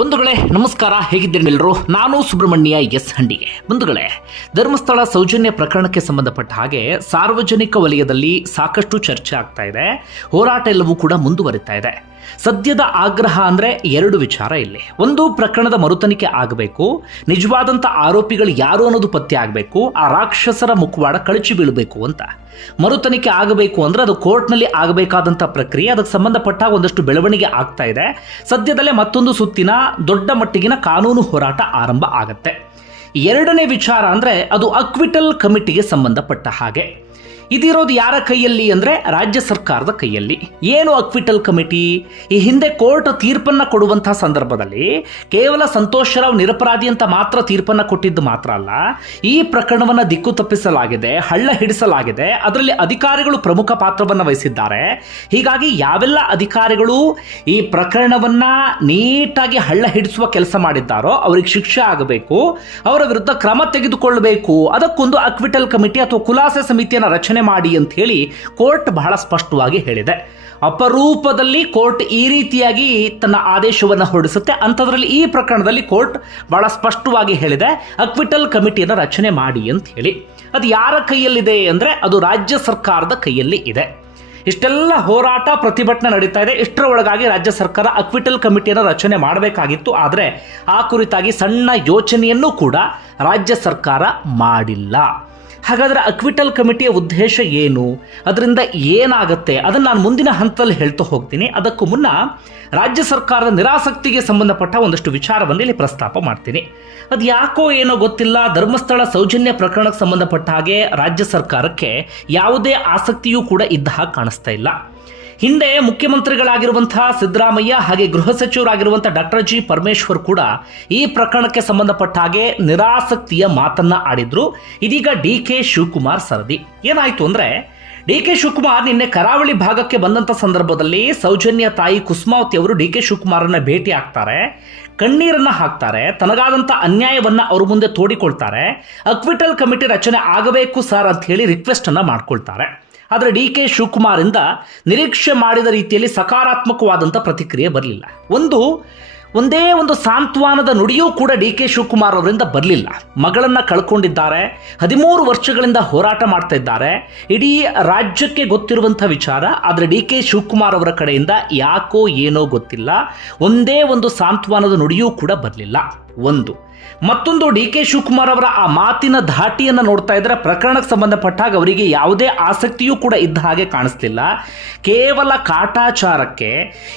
ಬಂಧುಗಳೇ, ನಮಸ್ಕಾರ. ಹೇಗಿದ್ದೀರಿ ಎಲ್ಲರೂ ನಾನು ಸುಬ್ರಹ್ಮಣ್ಯ ಎಸ್ ಹಂಡಿಗೆ. ಬಂಧುಗಳೇ, ಧರ್ಮಸ್ಥಳ ಸೌಜನ್ಯ ಪ್ರಕರಣಕ್ಕೆ ಸಂಬಂಧಪಟ್ಟ ಹಾಗೆ ಸಾರ್ವಜನಿಕ ವಲಯದಲ್ಲಿ ಸಾಕಷ್ಟು ಚರ್ಚೆ ಆಗ್ತಾ ಇದೆ. ಹೋರಾಟ ಎಲ್ಲವೂ ಕೂಡ ಮುಂದುವರಿತಾ ಇದೆ. ಸದ್ಯದ ಆಗ್ರಹ ಅಂದರೆ ಎರಡು ವಿಚಾರ ಇಲ್ಲಿ. ಒಂದು, ಪ್ರಕರಣದ ಮರುತನಿಕೆ ಆಗಬೇಕು. ನಿಜವಾದಂಥ ಆರೋಪಿಗಳು ಯಾರು ಅನ್ನೋದು ಪತ್ತೆ ಆಗಬೇಕು. ಆ ರಾಕ್ಷಸರ ಮುಖವಾಡ ಕಳಚಿ ಬೀಳಬೇಕು ಅಂತ. ಮರುತನಿಕೆ ಆಗಬೇಕು ಅಂದರೆ ಅದು ಕೋರ್ಟ್ನಲ್ಲಿ ಆಗಬೇಕಾದಂಥ ಪ್ರಕ್ರಿಯೆ. ಅದಕ್ಕೆ ಸಂಬಂಧಪಟ್ಟ ಒಂದಷ್ಟು ಬೆಳವಣಿಗೆ ಆಗ್ತಾ ಇದೆ. ಸದ್ಯದಲ್ಲೇ ಮತ್ತೊಂದು ಸುತ್ತಿನ ದೊಡ್ಡ ಮಟ್ಟಿಗಿನ ಕಾನೂನು ಹೋರಾಟ ಆರಂಭ ಆಗುತ್ತೆ. ಎರಡನೇ ವಿಚಾರ ಅಂದರೆ ಅದು ಅಕ್ವಿಟಲ್ ಕಮಿಟಿಗೆ ಸಂಬಂಧಪಟ್ಟ ಹಾಗೆ. ಇದಿರೋದು ಯಾರ ಕೈಯಲ್ಲಿ ಅಂದ್ರೆ ರಾಜ್ಯ ಸರ್ಕಾರದ ಕೈಯಲ್ಲಿ? ಏನು ಅಕ್ವಿಟಲ್ ಕಮಿಟಿ ಈ ಹಿಂದೆ ಕೋರ್ಟ್ ತೀರ್ಪನ್ನ ಕೊಡುವಂತಹ ಸಂದರ್ಭದಲ್ಲಿ ಕೇವಲ ಸಂತೋಷ್ ರಾವ್ ನಿರಪರಾಧಿ ಅಂತ ಮಾತ್ರ ತೀರ್ಪನ್ನ ಕೊಟ್ಟಿದ್ದು ಮಾತ್ರ ಅಲ್ಲ, ಈ ಪ್ರಕರಣವನ್ನ ದಿಕ್ಕು ತಪ್ಪಿಸಲಾಗಿದೆ, ಹಳ್ಳ ಹಿಡಿಸಲಾಗಿದೆ, ಅದರಲ್ಲಿ ಅಧಿಕಾರಿಗಳು ಪ್ರಮುಖ ಪಾತ್ರವನ್ನು ವಹಿಸಿದ್ದಾರೆ. ಹೀಗಾಗಿ ಯಾವೆಲ್ಲ ಅಧಿಕಾರಿಗಳು ಈ ಪ್ರಕರಣವನ್ನ ನೀಟಾಗಿ ಹಳ್ಳ ಹಿಡಿಸುವ ಕೆಲಸ ಮಾಡಿದ್ದಾರೋ ಅವರಿಗೆ ಶಿಕ್ಷೆ ಆಗಬೇಕು, ಅವರ ವಿರುದ್ಧ ಕ್ರಮ ತೆಗೆದುಕೊಳ್ಳಬೇಕು, ಅದಕ್ಕೊಂದು ಅಕ್ವಿಟಲ್ ಕಮಿಟಿ ಅಥವಾ ಖುಲಾಸೆ ಸಮಿತಿಯನ್ನು ರಚನೆ ಮಾಡಿ ಅಂತ ಹೇಳಿ ಕೋರ್ಟ್ ಬಹಳ ಸ್ಪಷ್ಟವಾಗಿ ಹೇಳಿದೆ. ಅಪರೂಪದಲ್ಲಿ ಕೋರ್ಟ್ ಈ ರೀತಿಯಾಗಿ ತನ್ನ ಆದೇಶವನ್ನು ಹೊರಡಿಸುತ್ತೆ. ಅಂಥದ್ರಲ್ಲಿ ಈ ಪ್ರಕರಣದಲ್ಲಿ ಕೋರ್ಟ್ ಬಹಳ ಸ್ಪಷ್ಟವಾಗಿ ಹೇಳಿದೆ, ಅಕ್ವಿಟಲ್ ಕಮಿಟಿಯನ್ನು ರಚನೆ ಮಾಡಿ ಅಂತ ಹೇಳಿ. ಅದು ಯಾರ ಕೈಯಲ್ಲಿದೆ ಅಂದರೆ ಅದು ರಾಜ್ಯ ಸರ್ಕಾರದ ಕೈಯಲ್ಲಿ ಇದೆ. ಇಷ್ಟೆಲ್ಲ ಹೋರಾಟ, ಪ್ರತಿಭಟನೆ ನಡೀತಾ ಇದೆ. ಇಷ್ಟರ ಒಳಗಾಗಿ ರಾಜ್ಯ ಸರ್ಕಾರ ಅಕ್ವಿಟಲ್ ಕಮಿಟಿಯನ್ನು ರಚನೆ ಮಾಡಬೇಕಾಗಿತ್ತು. ಆದರೆ ಆ ಕುರಿತಾಗಿ ಸಣ್ಣ ಯೋಚನೆಯನ್ನು ಕೂಡ ರಾಜ್ಯ ಸರ್ಕಾರ ಮಾಡಿಲ್ಲ. ಹಾಗಾದರೆ ಅಕ್ವಿಟಲ್ ಕಮಿಟಿಯ ಉದ್ದೇಶ ಏನು? ಅದರಿಂದ ಏನಾಗುತ್ತೆ? ಅದನ್ನು ನಾನು ಮುಂದಿನ ಹಂತದಲ್ಲಿ ಹೇಳ್ತಾ ಹೋಗ್ತೀನಿ. ಅದಕ್ಕೂ ಮುನ್ನ ರಾಜ್ಯ ಸರ್ಕಾರದ ನಿರಾಸಕ್ತಿಗೆ ಸಂಬಂಧಪಟ್ಟ ಒಂದಷ್ಟು ವಿಚಾರವನ್ನು ಇಲ್ಲಿ ಪ್ರಸ್ತಾಪ ಮಾಡ್ತೀನಿ. ಅದು ಯಾಕೋ ಏನೋ ಗೊತ್ತಿಲ್ಲ, ಧರ್ಮಸ್ಥಳ ಸೌಜನ್ಯ ಪ್ರಕರಣಕ್ಕೆ ಸಂಬಂಧಪಟ್ಟ ಹಾಗೆ ರಾಜ್ಯ ಸರ್ಕಾರಕ್ಕೆ ಯಾವುದೇ ಆಸಕ್ತಿಯೂ ಕೂಡ ಇದ್ದ ಹಾಗೆ ಕಾಣಿಸ್ತಾ ಇಲ್ಲ. ಹಿಂದೆ ಮುಖ್ಯಮಂತ್ರಿಗಳಾಗಿರುವಂತಹ ಸಿದ್ದರಾಮಯ್ಯ ಹಾಗೆ ಗೃಹ ಸಚಿವರಾಗಿರುವಂತಹ ಡಾಕ್ಟರ್ ಜಿ ಪರಮೇಶ್ವರ್ ಕೂಡ ಈ ಪ್ರಕರಣಕ್ಕೆ ಸಂಬಂಧಪಟ್ಟ ಹಾಗೆ ನಿರಾಸಕ್ತಿಯ ಮಾತನ್ನ ಆಡಿದ್ರು. ಇದೀಗ ಡಿ ಕೆ ಶಿವಕುಮಾರ್ ಸರದಿ. ಏನಾಯ್ತು ಅಂದ್ರೆ, ಡಿ ಕೆ ಶಿವಕುಮಾರ್ ನಿನ್ನೆ ಕರಾವಳಿ ಭಾಗಕ್ಕೆ ಬಂದಂತ ಸಂದರ್ಭದಲ್ಲಿ ಸೌಜನ್ಯ ತಾಯಿ ಕುಸುಮಾವತಿ ಅವರು ಡಿ ಕೆ ಶಿವಕುಮಾರನ್ನ ಭೇಟಿ ಆಗ್ತಾರೆ. ಕಣ್ಣೀರನ್ನ ಹಾಕ್ತಾರೆ. ತನಗಾದಂಥ ಅನ್ಯಾಯವನ್ನ ಅವ್ರ ಮುಂದೆ ತೋಡಿಕೊಳ್ತಾರೆ. ಅಕ್ವಿಟಲ್ ಕಮಿಟಿ ರಚನೆ ಆಗಬೇಕು ಸರ್ ಅಂತ ಹೇಳಿ ರಿಕ್ವೆಸ್ಟ್ ಅನ್ನ ಮಾಡ್ಕೊಳ್ತಾರೆ. ಆದರೆ ಡಿ ಕೆ ಶಿವಕುಮಾರಿಂದ ನಿರೀಕ್ಷೆ ಮಾಡಿದ ರೀತಿಯಲ್ಲಿ ಸಕಾರಾತ್ಮಕವಾದಂಥ ಪ್ರತಿಕ್ರಿಯೆ ಬರಲಿಲ್ಲ. ಒಂದು, ಒಂದೇ ಒಂದು ಸಾಂತ್ವನದ ನುಡಿಯೂ ಕೂಡ ಡಿ ಕೆ ಶಿವಕುಮಾರ್ ಅವರಿಂದ ಬರಲಿಲ್ಲ. ಮಗಳನ್ನು ಕಳ್ಕೊಂಡಿದ್ದಾರೆ, ಹದಿಮೂರು ವರ್ಷಗಳಿಂದ ಹೋರಾಟ ಮಾಡ್ತಾ ಇದ್ದಾರೆ. ಇಡೀ ರಾಜ್ಯಕ್ಕೆ ಗೊತ್ತಿರುವಂಥ ವಿಚಾರ, ಆದರೆ ಡಿ ಕೆ ಶಿವಕುಮಾರ್ ಅವರ ಕಡೆಯಿಂದ ಯಾಕೋ ಏನೋ ಗೊತ್ತಿಲ್ಲ. ಒಂದೇ ಒಂದು ಸಾಂತ್ವನದ ನುಡಿಯೂ ಕೂಡ ಬರಲಿಲ್ಲ. ಒಂದು ಮತ್ತೊಂದು ಡಿ ಕೆ ಶಿವಕುಮಾರ್ ಅವರ ಆ ಮಾತಿನ ಧಾಟಿಯನ್ನು ನೋಡ್ತಾ ಇದ್ರೆ ಪ್ರಕರಣಕ್ಕೆ ಸಂಬಂಧಪಟ್ಟಾಗ ಅವರಿಗೆ ಯಾವುದೇ ಆಸಕ್ತಿಯೂ ಕೂಡ ಇದ್ದ ಹಾಗೆ ಕಾಣಿಸ್ತಿಲ್ಲ. ಕೇವಲ ಕಾಟಾಚಾರಕ್ಕೆ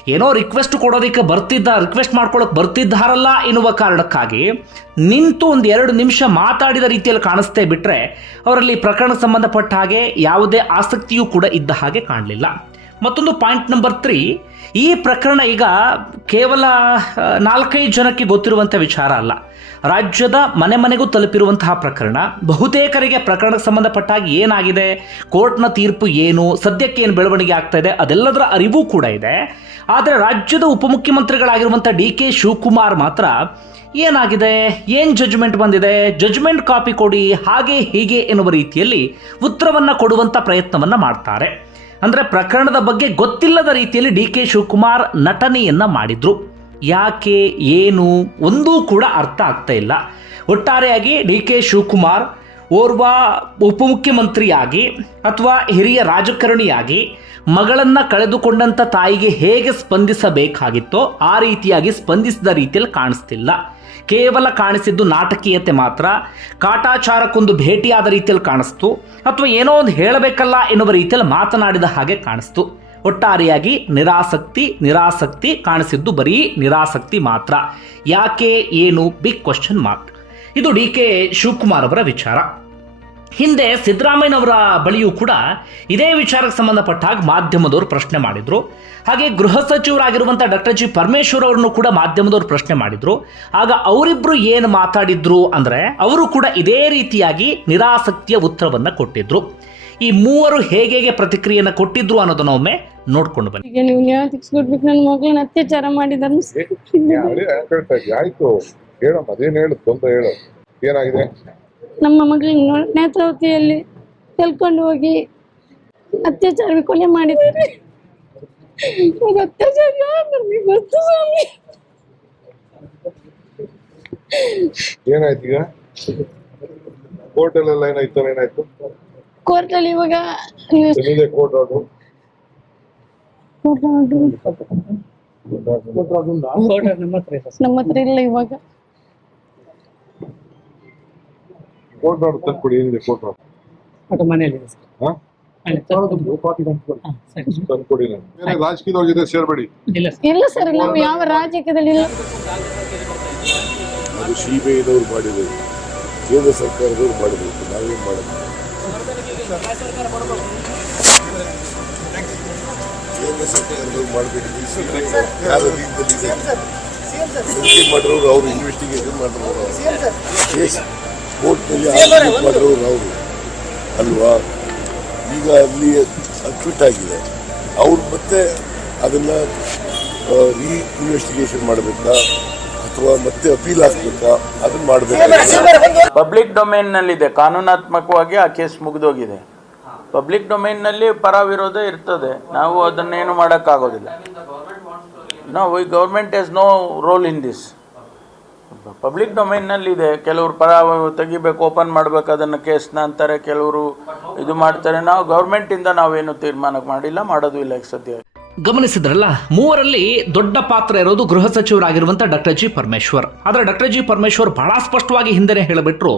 ಏನೋ ರಿಕ್ವೆಸ್ಟ್ ಕೊಡೋದಕ್ಕೆ ಬರ್ತಿದ್ದ ರಿಕ್ವೆಸ್ಟ್ ಮಾಡ್ಕೊಳ್ಳೋಕೆ ಬರ್ತಿದ್ದಾರಲ್ಲ ಎನ್ನುವ ಕಾರಣಕ್ಕಾಗಿ ನಿಂತು ಒಂದು ಎರಡು ನಿಮಿಷ ಮಾತಾಡಿದ ರೀತಿಯಲ್ಲಿ ಕಾಣಿಸ್ತೇ ಬಿಟ್ಟರೆ ಅವರಲ್ಲಿ ಪ್ರಕರಣಕ್ಕೆ ಸಂಬಂಧಪಟ್ಟ ಹಾಗೆ ಯಾವುದೇ ಆಸಕ್ತಿಯೂ ಕೂಡ ಇದ್ದ ಹಾಗೆ ಕಾಣಲಿಲ್ಲ. ಮತ್ತೊಂದು ಪಾಯಿಂಟ್ ನಂಬರ್ ತ್ರೀ. ಈ ಪ್ರಕರಣ ಈಗ ಕೇವಲ ನಾಲ್ಕೈದು ಜನಕ್ಕೆ ಗೊತ್ತಿರುವಂಥ ವಿಚಾರ ಅಲ್ಲ. ರಾಜ್ಯದ ಮನೆ ಮನೆಗೂ ತಲುಪಿರುವಂತಹ ಪ್ರಕರಣ, ಬಹುತೇಕರಿಗೆ ಪ್ರಕರಣಕ್ಕೆ ಸಂಬಂಧಪಟ್ಟಾಗ ಏನಾಗಿದೆ, ಕೋರ್ಟ್ನ ತೀರ್ಪು ಏನು, ಸದ್ಯಕ್ಕೆ ಏನು ಬೆಳವಣಿಗೆ ಆಗ್ತಾ ಇದೆ, ಅದೆಲ್ಲದರ ಅರಿವು ಕೂಡ ಇದೆ. ಆದರೆ ರಾಜ್ಯದ ಉಪಮುಖ್ಯಮಂತ್ರಿಗಳಾಗಿರುವಂಥ ಡಿ ಕೆ ಶಿವಕುಮಾರ್ ಮಾತ್ರ ಏನಾಗಿದೆ, ಏನು ಜಜ್ಮೆಂಟ್ ಬಂದಿದೆ ಜಜ್ಮೆಂಟ್ ಕಾಪಿ ಕೊಡಿ, ಹಾಗೆ ಹೀಗೆ ಎನ್ನುವ ರೀತಿಯಲ್ಲಿ ಉತ್ತರವನ್ನು ಕೊಡುವಂಥ ಪ್ರಯತ್ನವನ್ನು ಮಾಡ್ತಾರೆ. ಅಂದರೆ ಪ್ರಕರಣದ ಬಗ್ಗೆ ಗೊತ್ತಿಲ್ಲದ ರೀತಿಯಲ್ಲಿ ಡಿ ಕೆ ಶಿವಕುಮಾರ್ ನಟನೆಯನ್ನು ಮಾಡಿದ್ರು. ಯಾಕೆ, ಏನು, ಒಂದೂ ಕೂಡ ಅರ್ಥ ಆಗ್ತಾ ಇಲ್ಲ. ಒಟ್ಟಾರೆಯಾಗಿ ಡಿ ಕೆ ಶಿವಕುಮಾರ್ ಓರ್ವ ಉಪಮುಖ್ಯಮಂತ್ರಿಯಾಗಿ ಅಥವಾ ಹಿರಿಯ ರಾಜಕಾರಣಿಯಾಗಿ ಮಗಳನ್ನ ಕಳೆದುಕೊಂಡಂತ ತಾಯಿಗೆ ಹೇಗೆ ಸ್ಪಂದಿಸಬೇಕಾಗಿತ್ತೋ ಆ ರೀತಿಯಾಗಿ ಸ್ಪಂದಿಸಿದ ರೀತಿಯಲ್ಲಿ ಕಾಣಿಸ್ತಿಲ್ಲ. ಕೇವಲ ಕಾಣಿಸಿದ್ದು ನಾಟಕೀಯತೆ ಮಾತ್ರ. ಕಾಟಾಚಾರಕ್ಕೊಂದು ಭೇಟಿಯಾದ ರೀತಿಯಲ್ಲಿ ಕಾಣಿಸ್ತು. ಅಥವಾ ಏನೋ ಒಂದು ಹೇಳಬೇಕಲ್ಲ ಎನ್ನುವ ರೀತಿಯಲ್ಲಿ ಮಾತನಾಡಿದ ಹಾಗೆ ಕಾಣಿಸ್ತು. ಒಟ್ಟಾರೆಯಾಗಿ ನಿರಾಸಕ್ತಿ ನಿರಾಸಕ್ತಿ ಕಾಣಿಸಿದ್ದು ಬರೀ ನಿರಾಸಕ್ತಿ ಮಾತ್ರ. ಯಾಕೆ, ಏನು ಬಿಗ್ ಕ್ವಶನ್ ಮಾರ್ಕ್ ಇದು ಡಿ ಕೆ ಶಿವಕುಮಾರ್ ಅವರ ವಿಚಾರ. ಹಿಂದೆ ಸಿದ್ದರಾಮಯ್ಯನವರ ಬಳಿಯೂ ಕೂಡ ಇದೇ ವಿಚಾರಕ್ಕೆ ಸಂಬಂಧಪಟ್ಟ ಹಾಗೆ ಮಾಧ್ಯಮದವರು ಪ್ರಶ್ನೆ ಮಾಡಿದ್ರು. ಹಾಗೆ ಗೃಹ ಸಚಿವರಾಗಿರುವಂಥ ಡಾಕ್ಟರ್ ಜಿ ಪರಮೇಶ್ವರ್ ಅವರನ್ನು ಕೂಡ ಮಾಧ್ಯಮದವರು ಪ್ರಶ್ನೆ ಮಾಡಿದ್ರು. ಆಗ ಅವರಿಬ್ಬರು ಏನು ಮಾತಾಡಿದ್ರು ಅಂದ್ರೆ ಅವರು ಕೂಡ ಇದೇ ರೀತಿಯಾಗಿ ನಿರಾಸಕ್ತಿಯ ಉತ್ತರವನ್ನು ಕೊಟ್ಟಿದ್ರು. ಈ ಮೂವರು ಹೇಗೆ ಹೇಗೆ ಪ್ರತಿಕ್ರಿಯೆಯನ್ನು ಕೊಟ್ಟಿದ್ರು ಅನ್ನೋದನ್ನ ಒಮ್ಮೆ ನೋಡ್ಕೊಂಡು ಬನ್ನಿ. ಈಗ ನೀವು ನನ್ನ ಮಗಳನ್ನ ಅತ್ಯಾಚಾರ ಮಾಡಿದ್ರು ಆಯ್ತು. ಹೇಳಮ್ಮ ಅದೇನು ಹೇಳು ತೊಂದರೆ ಹೇಳು. ಏನಾಗಿದೆ? ನಮ್ಮ ಮಗಳಿಗೆ ನೇತ್ರಾವತಿಯಲ್ಲಿ ತೆಲ್ಕೊಂಡು ಹೋಗಿ ಅತ್ಯಾಚಾರ ಕೊಲೆ ಮಾಡಿದ್ದಾರೆ. ಅತ್ಯಾಚಾರ ಯಾರು ನಮಗೆ ಗೊತ್ತು ಸ್ವಾಮಿ? ಏನಾಯ್ತು ಈಗ? ಕೋರ್ಟಲ್ಲೆಲ್ಲ ಏನಾಯ್ತು ಏನಾಯ್ತು? ಕೋರ್ಟಲ್ಲಿ ಇವಾಗ ನೀವು ಎಲ್ಲಿದೆ ಕೋರ್ಟ್ ಆರ್ಡರ್ ಕೋರ್ಟ್ ಆರ್ಡರ್ ನಮ್ಮ ಹತ್ರ ಇಲ್ಲ ಇವಾಗ. ಕೋರ್ಟ್ ಆರ್ಡರ್ ತಂದ್ಕೊಡಿ ಏನಿದೆ ಕೋರ್ಟ್ ಆರ್ಡರ್ ಅದು ಮನೆಯಲ್ಲಿ ಇದೆ ಸರ್. ಹಾ? ಅಲ್ಲಿ ತಂದು- ಕೊಡಿ ಸರಿ. ಸರ್. ತಂದ್ಕೊಡಿ ನಾನು. ಬೇರೆ ರಾಜಕೀಯದವ್ರ ಜೊತೆ ಮಾಡಿ ಇಲ್ಲ ಸರ್. ಇಲ್ಲ ಸರ್ ನಾವು ಯಾವ ರಾಜಕೀಯದಲ್ಲಿ ಇಲ್ಲ. ಅದು ಮಾಡಿದ್ರು. ಕೇಂದ್ರ ಸರ್ಕಾರದವ್ರು ಮಾಡಬೇಕು ನಾವೇನ್ ಮಾಡಬೇಕು ಕೇಂದ್ರ ಸರ್ಕಾರದವ್ರು ಮಾಡಬೇಕು ಯಾವ ರೀತಿಯಲ್ಲಿ ಇದೆ ತನಿಖೆ ಮಾಡಿರೋರು ಅವರು ಇನ್ವೆಸ್ಟಿಗೇಷನ್ ಮಾಡಿರೋರು ಕೋರ್ಟ್ನಲ್ಲಿ ಅವರು. ಅಲ್ವಾ? ಈಗ ಅಲ್ಲಿ ಅಕ್ವಿಟ್ ಆಗಿದೆ. ಅವ್ರು ಮತ್ತೆ ಅದನ್ನ ರೀ ಇನ್ವೆಸ್ಟಿಗೇಷನ್ ಮಾಡಬೇಕಾ? ಅಥವಾ ಮತ್ತೆ ಅಪೀಲ್ ಹಾಕ್ಬೇಕಾ? ಅದನ್ನ ಮಾಡಬೇಕಾ? ಪಬ್ಲಿಕ್ ಡೊಮೇನ್ನಲ್ಲಿದೆ ಕಾನೂನಾತ್ಮಕವಾಗಿ ಆ ಕೇಸ್ ಮುಗಿದೋಗಿದೆ. ಪಬ್ಲಿಕ್ ಡೊಮೇನ್ನಲ್ಲಿ ಪರ ವಿರೋಧ ಇರ್ತದೆ. ನಾವು ಅದನ್ನೇನು ಮಾಡೋಕ್ಕಾಗೋದಿಲ್ಲ. ನಾವು we government has no role in this public ಡೊಮೇನ್ನಲ್ಲಿದೆ ಕೆಲವರು ಪರ ತೆಗಿಬೇಕು ಓಪನ್ ಮಾಡಬೇಕು ಅದನ್ನು ಕೇಸ್ನ ಅಂತಾರೆ, ಕೆಲವರು ಇದು ಮಾಡ್ತಾರೆ. ನಾವು ಗೌರ್ಮೆಂಟಿಂದ ನಾವೇನು ತೀರ್ಮಾನ ಮಾಡಿಲ್ಲ, ಮಾಡೋದು ಇಲ್ಲ ಈಗ ಸದ್ಯ. ಗಮನಿಸಿದ್ರಲ್ಲ, ಮೂವರಲ್ಲಿ ದೊಡ್ಡ ಪಾತ್ರ ಇರೋದು ಗೃಹ ಸಚಿವರಾಗಿರುವಂಥ ಡಾಕ್ಟರ್ ಜಿ ಪರಮೇಶ್ವರ್. ಆದ್ರೆ ಡಾಕ್ಟರ್ ಜಿ ಪರಮೇಶ್ವರ್ ಬಹಳ ಸ್ಪಷ್ಟವಾಗಿ ಹಿಂದೆನೆ ಹೇಳಿಬಿಟ್ರು,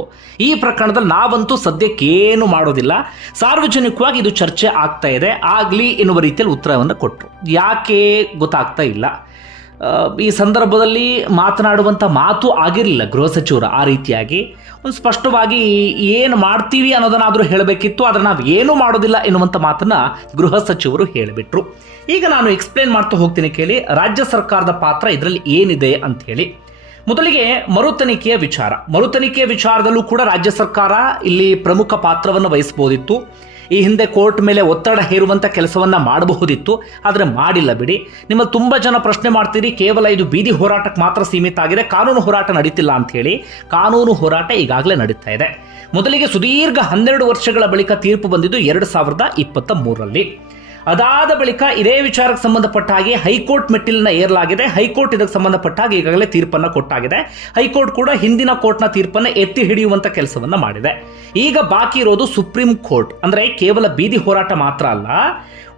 ಈ ಪ್ರಕರಣದಲ್ಲಿ ನಾವಂತೂ ಸದ್ಯಕ್ಕೇನು ಮಾಡೋದಿಲ್ಲ. ಸಾರ್ವಜನಿಕವಾಗಿ ಇದು ಚರ್ಚೆ ಆಗ್ತಾ ಇದೆ. ಆಗ್ಲಿ ಎನ್ನುವ ರೀತಿಯಲ್ಲಿ ಉತ್ತರವನ್ನು ಕೊಟ್ಟರು ಯಾಕೆ ಗೊತ್ತಾಗ್ತಾ ಇಲ್ಲ. ಈ ಸಂದರ್ಭದಲ್ಲಿ ಮಾತನಾಡುವಂಥ ಮಾತು ಆಗಿರಲಿಲ್ಲ ಗೃಹ ಸಚಿವರು ಆ ರೀತಿಯಾಗಿ. ಒಂದು ಸ್ಪಷ್ಟವಾಗಿ ಏನು ಮಾಡ್ತೀವಿ ಅನ್ನೋದನ್ನಾದರೂ ಹೇಳಬೇಕಿತ್ತು, ಆದರೆ ನಾವು ಏನೂ ಮಾಡೋದಿಲ್ಲ ಎನ್ನುವಂಥ ಮಾತನ್ನು ಗೃಹ ಸಚಿವರು ಹೇಳಿಬಿಟ್ರು. ಈಗ ನಾನು ಎಕ್ಸ್ಪ್ಲೇನ್ ಮಾಡ್ತಾ ಹೋಗ್ತೀನಿ ಕೇಳಿ, ರಾಜ್ಯ ಸರ್ಕಾರದ ಪಾತ್ರ ಇದರಲ್ಲಿ ಏನಿದೆ ಅಂತ ಹೇಳಿ. ಮೊದಲಿಗೆ ಮರುತನಿಕೆಯ ವಿಚಾರ. ಮರು ತನಿಖೆಯ ವಿಚಾರದಲ್ಲೂ ಕೂಡ ರಾಜ್ಯ ಸರ್ಕಾರ ಇಲ್ಲಿ ಪ್ರಮುಖ ಪಾತ್ರವನ್ನು ವಹಿಸಬಹುದಿತ್ತು ಈ ಹಿಂದೆ ಕೋರ್ಟ್ ಮೇಲೆ ಒತ್ತಡ ಹೇರುವಂಥ ಕೆಲಸವನ್ನು ಮಾಡಬಹುದಿತ್ತು, ಆದರೆ ಮಾಡಿಲ್ಲ ಬಿಡಿ. ನಿಮ್ಮ ತುಂಬ ಜನ ಪ್ರಶ್ನೆ ಮಾಡ್ತೀರಿ, ಕೇವಲ ಇದು ಬೀದಿ ಹೋರಾಟಕ್ಕೆ ಮಾತ್ರ ಸೀಮಿತ ಆಗಿದೆ, ಕಾನೂನು ಹೋರಾಟ ನಡೀತಿಲ್ಲ ಅಂತ ಕಾನೂನು ಹೋರಾಟ ಈಗಾಗಲೇ ನಡೀತಾ ಇದೆ. ಮೊದಲಿಗೆ ಸುದೀರ್ಘ ಹನ್ನೆರಡು ವರ್ಷಗಳ ಬಳಿಕ ತೀರ್ಪು ಬಂದಿದ್ದು ಎರಡು ಸಾವಿರದ ಇಪ್ಪತ್ತ ಮೂರರಲ್ಲಿ. ಅದಾದ ಬಳಿಕ ಇದೇ ವಿಚಾರಕ್ಕೆ ಸಂಬಂಧಪಟ್ಟ ಹಾಗೆ ಹೈಕೋರ್ಟ್ ಮೆಟ್ಟಿಲನ್ನ ಏರಲಾಗಿದೆ. ಹೈಕೋರ್ಟ್ ಇದಕ್ಕೆ ಸಂಬಂಧಪಟ್ಟ ಹಾಗೆ ಈಗಾಗಲೇ ತೀರ್ಪನ್ನ ಕೊಟ್ಟಾಗಿದೆ. ಹೈಕೋರ್ಟ್ ಕೂಡ ಹಿಂದಿನ ಕೋರ್ಟ್ನ ತೀರ್ಪನ್ನ ಎತ್ತಿ ಹಿಡಿಯುವಂತ ಕೆಲಸವನ್ನ ಮಾಡಿದೆ. ಈಗ ಬಾಕಿ ಇರೋದು ಸುಪ್ರೀಂ ಕೋರ್ಟ್. ಅಂದ್ರೆ ಕೇವಲ ಬೀದಿ ಹೋರಾಟ ಮಾತ್ರ ಅಲ್ಲ,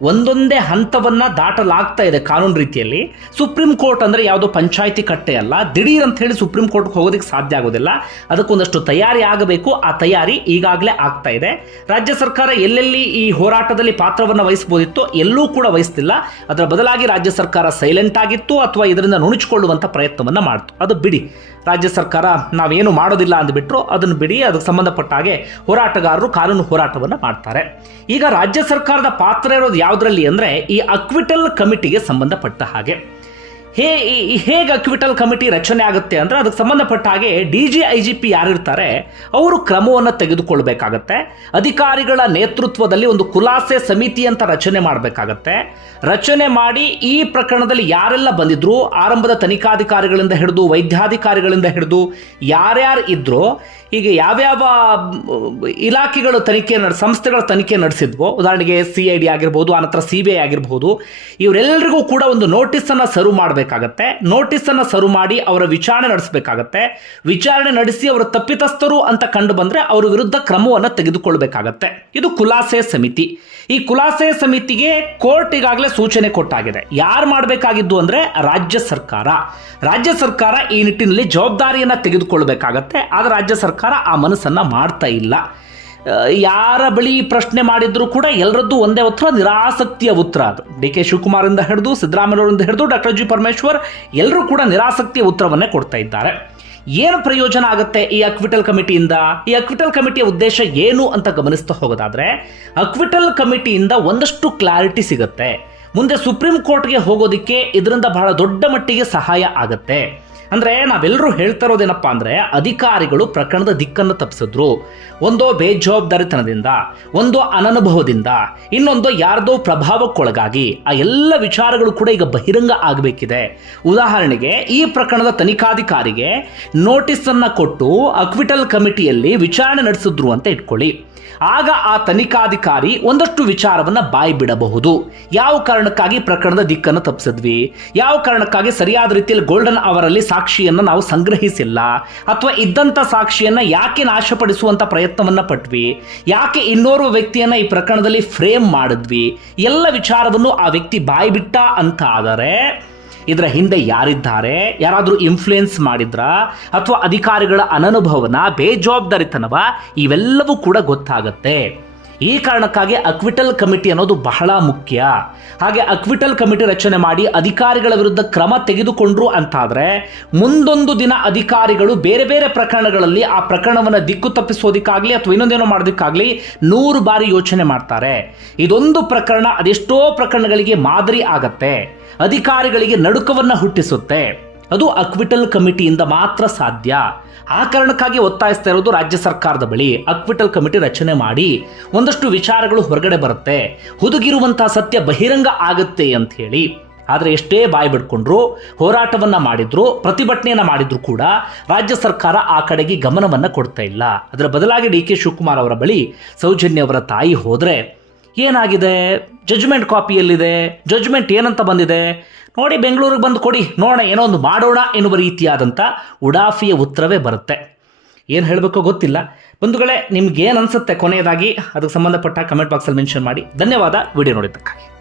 ಒಂದೊಂದೇ ಹಂತವನ್ನ ದಾಟಲಾಗ್ತಾ ಇದೆ ಕಾನೂನು ರೀತಿಯಲ್ಲಿ. ಸುಪ್ರೀಂ ಕೋರ್ಟ್ ಅಂದ್ರೆ ಯಾವುದೋ ಪಂಚಾಯಿತಿ ಕಟ್ಟೆ ಅಲ್ಲ, ದಿಢೀರ್ ಅಂತ ಹೇಳಿ ಸುಪ್ರೀಂ ಕೋರ್ಟ್ಗೆ ಹೋಗೋದಕ್ಕೆ ಸಾಧ್ಯ ಆಗೋದಿಲ್ಲ. ಅದಕ್ಕೊಂದಷ್ಟು ತಯಾರಿ ಆಗಬೇಕು. ಆ ತಯಾರಿ ಈಗಾಗಲೇ ಆಗ್ತಾ ಇದೆ. ರಾಜ್ಯ ಸರ್ಕಾರ ಎಲ್ಲೆಲ್ಲಿ ಈ ಹೋರಾಟದಲ್ಲಿ ಪಾತ್ರವನ್ನು ವಹಿಸಬಹುದಿತ್ತೋ ಎಲ್ಲೂ ಕೂಡ ವಹಿಸ್ತಿಲ್ಲ. ಅದರ ಬದಲಾಗಿ ರಾಜ್ಯ ಸರ್ಕಾರ ಸೈಲೆಂಟ್ ಆಗಿತ್ತು ಅಥವಾ ಇದರಿಂದ ನುಣುಚಿಕೊಳ್ಳುವಂಥ ಪ್ರಯತ್ನವನ್ನು ಮಾಡ್ತು. ಅದು ಬಿಡಿ. ರಾಜ್ಯ ಸರ್ಕಾರ ನಾವೇನು ಮಾಡೋದಿಲ್ಲ ಅಂದ್ಬಿಟ್ರು ಅದನ್ನು ಬಿಡಿ. ಅದಕ್ಕೆ ಸಂಬಂಧಪಟ್ಟ ಹಾಗೆ ಹೋರಾಟಗಾರರು ಕಾನೂನು ಹೋರಾಟವನ್ನು ಮಾಡ್ತಾರೆ. ಈಗ ರಾಜ್ಯ ಸರ್ಕಾರದ ಪಾತ್ರ ಇರೋದು ಯಾವುದರಲ್ಲಿ ಅಂದರೆ ಈ ಅಕ್ವಿಟಲ್ ಕಮಿಟಿಗೆ ಸಂಬಂಧಪಟ್ಟ ಹಾಗೆ. ಹೇ ಹೇಗೆ ಅಕ್ವಿಟಲ್ ಕಮಿಟಿ ರಚನೆ ಆಗುತ್ತೆ ಅಂದರೆ ಅದಕ್ಕೆ ಸಂಬಂಧಪಟ್ಟ ಹಾಗೆ D G I G P ಯಾರಿರ್ತಾರೆ ಅವರು ಕ್ರಮವನ್ನು ತೆಗೆದುಕೊಳ್ಬೇಕಾಗತ್ತೆ. ಅಧಿಕಾರಿಗಳ ನೇತೃತ್ವದಲ್ಲಿ ಒಂದು ಖುಲಾಸೆ ಸಮಿತಿ ಅಂತ ರಚನೆ ಮಾಡಬೇಕಾಗತ್ತೆ. ರಚನೆ ಮಾಡಿ ಈ ಪ್ರಕರಣದಲ್ಲಿ ಯಾರೆಲ್ಲ ಬಂದಿದ್ರು, ಆರಂಭದ ತನಿಖಾಧಿಕಾರಿಗಳಿಂದ ಹಿಡಿದು, ವೈದ್ಯಾಧಿಕಾರಿಗಳಿಂದ ಹಿಡಿದು ಯಾರ್ಯಾರು ಇದ್ರೋ, ಹೀಗೆ ಯಾವ್ಯಾವ ಇಲಾಖೆಗಳು ತನಿಖೆ ನಡೆ, ಸಂಸ್ಥೆಗಳ ತನಿಖೆ ನಡೆಸಿದ್ವು, ಉದಾಹರಣೆಗೆ ಸಿ ಐ ಡಿ ಆಗಿರ್ಬೋದು, ಆನಂತರ ಸಿ ಬಿ ಐ ಆಗಿರ್ಬೋದು, ಇವರೆಲ್ಲರಿಗೂ ಕೂಡ ಒಂದು ನೋಟಿಸನ್ನು ಸರ್ವ್ ಮಾಡಬೇಕಾಗತ್ತೆ ನೋಟಿಸನ್ನು ಸರ್ವ್ ಮಾಡಿ ಅವರ ವಿಚಾರಣೆ ನಡೆಸಬೇಕಾಗತ್ತೆ. ವಿಚಾರಣೆ ನಡೆಸಿ ಅವರು ತಪ್ಪಿತಸ್ಥರು ಅಂತ ಕಂಡು ಬಂದ್ರೆ ಅವರ ವಿರುದ್ಧ ಕ್ರಮವನ್ನು ತೆಗೆದುಕೊಳ್ಬೇಕಾಗತ್ತೆ. ಇದು ಖುಲಾಸೆ ಸಮಿತಿ. ಈ ಖುಲಾಸೆ ಸಮಿತಿಗೆ ಕೋರ್ಟ್ ಈಗಾಗಲೇ ಸೂಚನೆ ಕೊಟ್ಟಾಗಿದೆ. ಯಾರು ಮಾಡಬೇಕಾಗಿದ್ದು ಅಂದ್ರೆ ರಾಜ್ಯ ಸರ್ಕಾರ. ರಾಜ್ಯ ಸರ್ಕಾರ ಈ ನಿಟ್ಟಿನಲ್ಲಿ ಜವಾಬ್ದಾರಿಯನ್ನು ತೆಗೆದುಕೊಳ್ಬೇಕಾಗತ್ತೆ. ಆದರೆ ರಾಜ್ಯ ಸರ್ಕಾರ ಆ ಮನಸ್ಸನ್ನು ಮಾಡ್ತಾ ಇಲ್ಲ. ಯಾರ ಬಳಿ ಪ್ರಶ್ನೆ ಮಾಡಿದ್ರು ಕೂಡ ಎಲ್ಲರದ್ದು ಒಂದೇ ಉತ್ತರ, ನಿರಾಸಕ್ತಿಯ ಉತ್ತರ ಅದು. ಡಿ ಕೆ ಶಿವಕುಮಾರಿಂದ ಹಿಡಿದು ಸಿದ್ದರಾಮಯ್ಯವರಿಂದ ಹಿಡಿದು ಡಾಕ್ಟರ್ ಜಿ ಪರಮೇಶ್ವರ್ ಎಲ್ಲರೂ ಕೂಡ ನಿರಾಸಕ್ತಿಯ ಉತ್ತರವನ್ನೇ ಕೊಡ್ತಾ ಇದ್ದಾರೆ. ಏನು ಪ್ರಯೋಜನ ಆಗುತ್ತೆ ಈ ಅಕ್ವಿಟಲ್ ಕಮಿಟಿಯಿಂದ? ಈ ಅಕ್ವಿಟಲ್ ಕಮಿಟಿಯ ಉದ್ದೇಶ ಏನು ಅಂತ ಗಮನಿಸ್ತಾ ಹೋಗೋದಾದ್ರೆ ಅಕ್ವಿಟಲ್ ಕಮಿಟಿಯಿಂದ ಒಂದಷ್ಟು ಕ್ಲಾರಿಟಿ ಸಿಗುತ್ತೆ. ಮುಂದೆ ಸುಪ್ರೀಂ ಕೋರ್ಟ್ಗೆ ಹೋಗೋದಿಕ್ಕೆ ಇದರಿಂದ ಬಹಳ ದೊಡ್ಡ ಮಟ್ಟಿಗೆ ಸಹಾಯ ಆಗತ್ತೆ. ಅಂದ್ರೆ ನಾವೆಲ್ಲರೂ ಹೇಳ್ತಾ ಇರೋದೇನಪ್ಪ ಅಂದ್ರೆ ಅಧಿಕಾರಿಗಳು ಪ್ರಕರಣದ ದಿಕ್ಕನ್ನು ತಪ್ಪಿಸಿದ್ರು ಒಂದೋ ಬೇಜವಾಬ್ದಾರಿತನದಿಂದ, ಒಂದೋ ಅನನುಭವದಿಂದ, ಇನ್ನೊಂದು ಯಾರ್ದೋ ಪ್ರಭಾವಕ್ಕೊಳಗಾಗಿ ಆ ಎಲ್ಲ ವಿಚಾರಗಳು ಕೂಡ ಈಗ ಬಹಿರಂಗ ಆಗಬೇಕಿದೆ. ಉದಾಹರಣೆಗೆ, ಈ ಪ್ರಕರಣದ ತನಿಖಾಧಿಕಾರಿಗೆ ನೋಟಿಸ್ ಅನ್ನ ಕೊಟ್ಟು ಅಕ್ವಿಟಲ್ ಕಮಿಟಿಯಲ್ಲಿ ವಿಚಾರಣೆ ನಡೆಸಿದ್ರು ಅಂತ ಇಟ್ಕೊಳ್ಳಿ. ಆಗ ಆ ತನಿಖಾಧಿಕಾರಿ ಒಂದಷ್ಟು ವಿಚಾರವನ್ನ ಬಾಯಿ ಬಿಡಬಹುದು ಯಾವ ಕಾರಣಕ್ಕಾಗಿ ಪ್ರಕರಣದ ದಿಕ್ಕನ್ನು ತಪ್ಪಿಸಿದ್ವಿ ಯಾವ ಕಾರಣಕ್ಕಾಗಿ ಸರಿಯಾದ ರೀತಿಯಲ್ಲಿ ಗೋಲ್ಡನ್ ಅವರಲ್ಲಿ ಸಾಕ್ಷಿಯನ್ನು ನಾವು ಸಂಗ್ರಹಿಸಿಲ್ಲ ಅಥವಾ ಇದ್ದಂಥ ಸಾಕ್ಷಿಯನ್ನು ಯಾಕೆ ನಾಶಪಡಿಸುವಂಥ ಪ್ರಯತ್ನವನ್ನು ಪಟ್ವಿ? ಯಾಕೆ ಇನ್ನೋರ್ವ ವ್ಯಕ್ತಿಯನ್ನು ಈ ಪ್ರಕರಣದಲ್ಲಿ ಫ್ರೇಮ್ ಮಾಡಿದ್ವಿ? ಎಲ್ಲ ವಿಚಾರವನ್ನು ಆ ವ್ಯಕ್ತಿ ಬಾಯ್ಬಿಟ್ಟ ಅಂತ ಆದರೆ ಇದರ ಹಿಂದೆ ಯಾರಿದ್ದಾರೆ? ಯಾರಾದರೂ ಇನ್ಫ್ಲುಯೆನ್ಸ್ ಮಾಡಿದ್ರ? ಅಥವಾ ಅಧಿಕಾರಿಗಳ ಅನನುಭವನ, ಬೇಜವಾಬ್ದಾರಿತನವ, ಇವೆಲ್ಲವೂ ಕೂಡ ಗೊತ್ತಾಗತ್ತೆ. ಈ ಕಾರಣಕ್ಕಾಗಿ ಅಕ್ವಿಟಲ್ ಕಮಿಟಿ ಅನ್ನೋದು ಬಹಳ ಮುಖ್ಯ. ಹಾಗೆ ಅಕ್ವಿಟಲ್ ಕಮಿಟಿ ರಚನೆ ಮಾಡಿ ಅಧಿಕಾರಿಗಳ ವಿರುದ್ಧ ಕ್ರಮ ತೆಗೆದುಕೊಂಡ್ರು ಅಂತಾದರೆ ಮುಂದೊಂದು ದಿನ ಅಧಿಕಾರಿಗಳು ಬೇರೆ ಬೇರೆ ಪ್ರಕರಣಗಳಲ್ಲಿ ಆ ಪ್ರಕರಣವನ್ನು ದಿಕ್ಕು ತಪ್ಪಿಸೋದಿಕ್ಕಾಗ್ಲಿ ಅಥವಾ ಇನ್ನೊಂದೇನೋ ಮಾಡೋದಕ್ಕಾಗ್ಲಿ ನೂರು ಬಾರಿ ಯೋಚನೆ ಮಾಡ್ತಾರೆ. ಇದೊಂದು ಪ್ರಕರಣ ಅದೆಷ್ಟೋ ಪ್ರಕರಣಗಳಿಗೆ ಮಾದರಿ ಆಗತ್ತೆ. ಅಧಿಕಾರಿಗಳಿಗೆ ನಡುಕವನ್ನು ಹುಟ್ಟಿಸುತ್ತೆ. ಅದು ಅಕ್ವಿಟಲ್ ಕಮಿಟಿಯಿಂದ ಮಾತ್ರ ಸಾಧ್ಯ. ಆ ಕಾರಣಕ್ಕಾಗಿ ಒತ್ತಾಯಿಸ್ತಾ ಇರೋದು ರಾಜ್ಯ ಸರ್ಕಾರದ ಬಳಿ. ಅಕ್ವಿಟಲ್ ಕಮಿಟಿ ರಚನೆ ಮಾಡಿ ಒಂದಷ್ಟು ವಿಚಾರಗಳು ಹೊರಗಡೆ ಬರುತ್ತೆ. ಹುದುಗಿರುವಂತಹ ಸತ್ಯ ಬಹಿರಂಗ ಆಗುತ್ತೆ ಅಂತ ಹೇಳಿ. ಆದರೆ ಎಷ್ಟೇ ಬಾಯಿ ಬಿಡ್ಕೊಂಡ್ರು ಹೋರಾಟವನ್ನ ಮಾಡಿದ್ರು, ಪ್ರತಿಭಟನೆಯನ್ನ ಮಾಡಿದ್ರು ಕೂಡ ರಾಜ್ಯ ಸರ್ಕಾರ ಆ ಕಡೆಗೆ ಗಮನವನ್ನ ಕೊಡ್ತಾ ಇಲ್ಲ. ಅದರ ಬದಲಾಗಿ ಡಿ ಕೆ ಶಿವಕುಮಾರ್ ಅವರ ಬಳಿ ಸೌಜನ್ಯ ಅವರ ತಾಯಿ ಹೋದ್ರೆ ಏನಾಗಿದೆ? ಜಜ್ಮೆಂಟ್ ಕಾಪಿಯಲ್ಲಿದೆ ಜಜ್ಮೆಂಟ್ ಏನಂತ ಬಂದಿದೆ? ನೋಡಿ, ಬೆಂಗಳೂರಿಗೆ ಬಂದು ಕೊಡಿ. ನೋಡೋಣ, ಏನೋ ಒಂದು ಮಾಡೋಣ ಎನ್ನುವ ರೀತಿಯಾದಂಥ ಉಡಾಫಿಯ ಉತ್ತರವೇ ಬರುತ್ತೆ. ಏನು ಹೇಳಬೇಕೋ ಗೊತ್ತಿಲ್ಲ. ಬಂಧುಗಳೇ ನಿಮ್ಗೆ ಏನು ಅನ್ಸುತ್ತೆ ಕೊನೆಯದಾಗಿ? ಅದಕ್ಕೆ ಸಂಬಂಧಪಟ್ಟ ಕಮೆಂಟ್ ಬಾಕ್ಸಲ್ಲಿ ಮೆನ್ಷನ್ ಮಾಡಿ. ಧನ್ಯವಾದ. ವಿಡಿಯೋ ನೋಡಿದ್ದಕ್ಕಾಗಿ.